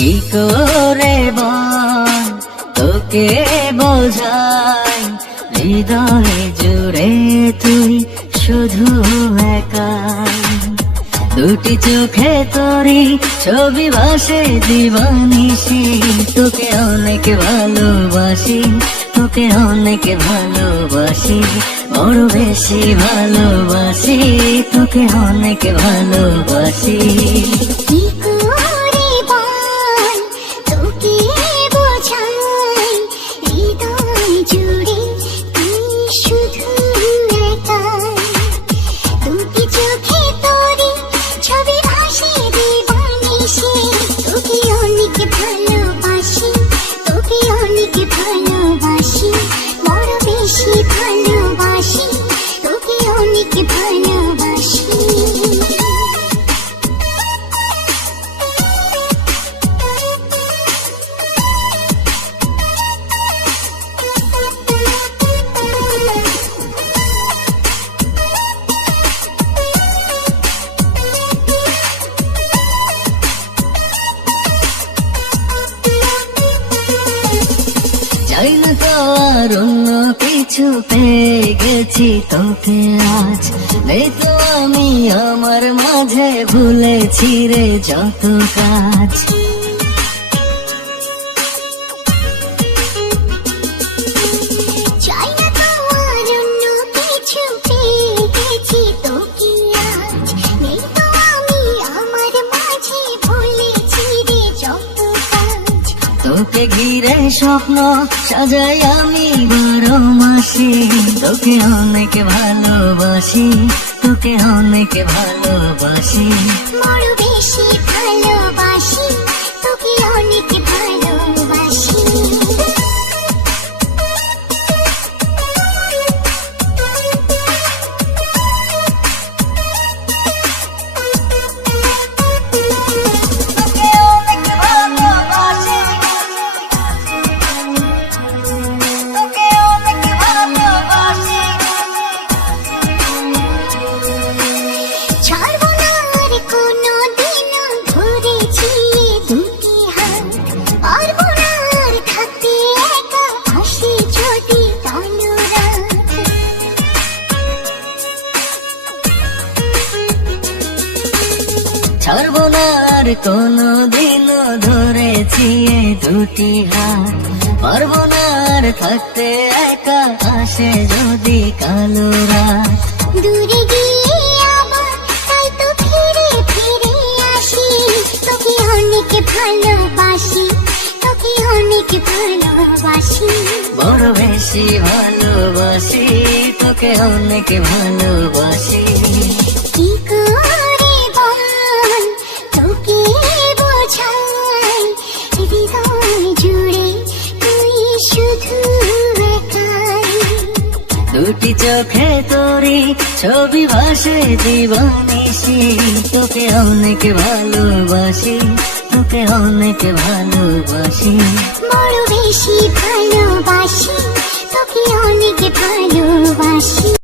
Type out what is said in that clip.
কি করে বল তোকে বোঝাই, হৃদয়ে জুড়ে তুই শুধু একাই। দুটি চোখে তোরি ছবি ভাসে দিবানিশি, তোকে অনেক ভালোবাসি, তোকে অনেক ভালোবাসি, বড় বেশি ভালোবাসি, তোকে অনেক ভালোবাসি। কি করে বল তোকে বোঝাই, হৃদয় জুড়ে তুই শুধু একাই। দুটি চোখে তোরি ছবি ভাসে দিবানিশি, তোকে অনেক ভালোবাসি, তোকে অনেক ভালোবাসি, বড় বেশি ভালোবাসি, তোকে অনেক ভালোবাসি। চাই না তো আর অন্য কিছু, পেয়ে গেছি তোকে আজ। নেই তো আমি আমার মাঝে, ভুলেছি রে যত কাজ। চাই না তো আর অন্য কিছু, পেয়ে গেছি তোকে আজ। নেই তো আমি আমার মাঝে, ভুলেছি রে যত কাজ। তোকে ঘিরে স্বপ্ন সাজাই আমি বারো মাসে, তোকে অনেক ভালোবাসি, তোকে অনেক ভালোবাসি, বড় বেশি ভালোবাসি, তোকে অনেক ভালোবাসি। ছাড়বো না আর কোনো দিনও, ধরেছি দুটি হাত। পারবো না আর থাকতে একা, আসে যদি কালো রাত। ছাড়বো না আর কোনো দিনও, ধরেছি এই দুটি হাত। পারবো না আর থাকতে একা, আসে যদি কালো রাত। দূরে গিয়ে আবার তাই তো ফিরে ফিরে আসি, তোকে অনেক ভালোবাসি, তোকে অনেক ভালোবাসি, বড় বেশি ভালোবাসি, তোকে অনেক ভালোবাসি। কি করে বল তোকে বোঝাই, হৃদয় জুড়ে তুই শুধু একাই। দুটি চোখে তোরি ছবি ভাসে দিবানিশি, তোকে অনেক ভালোবাসি, তোকে অনেক ভালোবাসি, বড় বেশি ভালোবাসি, তোকে অনেক ভালোবাসি।